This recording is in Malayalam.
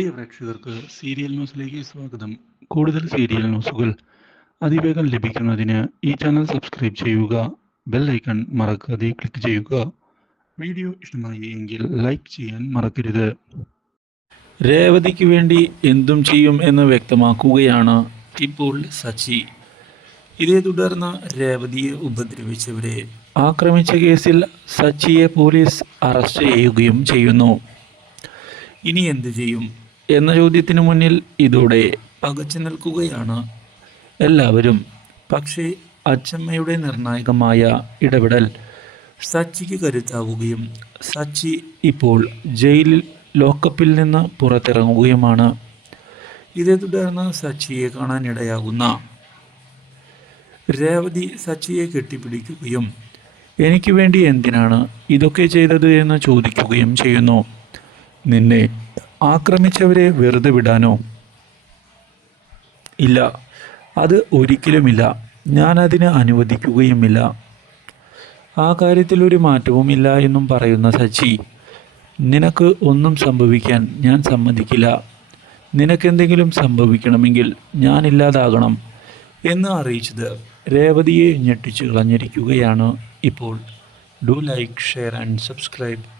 പ്രിയ പ്രേക്ഷകർക്ക് സീരിയൽ ന്യൂസിലേക്ക് സ്വാഗതം. കൂടുതൽ സീരിയൽ ന്യൂസുകൾ അതിവേഗം ലഭിക്കുന്നതിന് ഈ ചാനൽ സബ്സ്ക്രൈബ് ചെയ്യുക ബെൽ ഐക്കൺ മറക്കാതെ ക്ലിക്ക് ചെയ്യുക. വീഡിയോ ഇഷ്ടമായി എങ്കിൽ ലൈക്ക് ചെയ്യാൻ മറക്കരുത്. രേവതിക്ക് വേണ്ടി എന്തും ചെയ്യും എന്ന് വ്യക്തമാക്കുകയാണ് ഇപ്പോൾ സച്ചി. ഇതേ തുടർന്ന് രേവതിയെ ഉപദ്രവിച്ചവരെ ആക്രമിച്ച കേസിൽ സച്ചിയെ പോലീസ് അറസ്റ്റ് ചെയ്യുകയും ചെയ്യുന്നു. ഇനി എന്ത് ചെയ്യും? എന്ന ചോദ്യത്തിന് മുന്നിൽ ഇതോടെ പകച്ചു നിൽക്കുകയാണ്. എല്ലാവരും പക്ഷേ അച്ചമ്മയുടെ നിർണായകമായ ഇടപെടൽ സച്ചിക്ക് കരുത്താവുകയും സച്ചി ഇപ്പോൾ ജയിലിൽ ലോക്കപ്പിൽ നിന്ന് പുറത്തിറങ്ങുകയുമാണ്. ഇതേ തുടർന്ന് സച്ചിയെ കാണാനിടയാകുന്ന രേവതി സച്ചിയെ കെട്ടിപ്പിടിക്കുകയും എനിക്ക് വേണ്ടി എന്തിനാണ് ഇതൊക്കെ ചെയ്തത്? എന്ന് ചോദിക്കുകയും ചെയ്യുന്നു. നിന്നെ ആക്രമിച്ചവരെ വെറുതെ വിടാനോ? ഇല്ല. അത് ഒരിക്കലുമില്ല. ഞാനതിന് അനുവദിക്കുകയുമില്ല. ആ കാര്യത്തിൽ ഒരു മാറ്റവുമില്ല എന്നും പറയുന്ന സച്ചി നിനക്ക് ഒന്നും സംഭവിക്കാൻ ഞാൻ സമ്മതിക്കില്ല. നിനക്കെന്തെങ്കിലും സംഭവിക്കണമെങ്കിൽ ഞാനില്ലാതാകണം എന്ന് അറിയിച്ചത് രേവതിയെ ഞെട്ടിച്ചു കളഞ്ഞിരിക്കുകയാണ് ഇപ്പോൾ. Do like share and subscribe.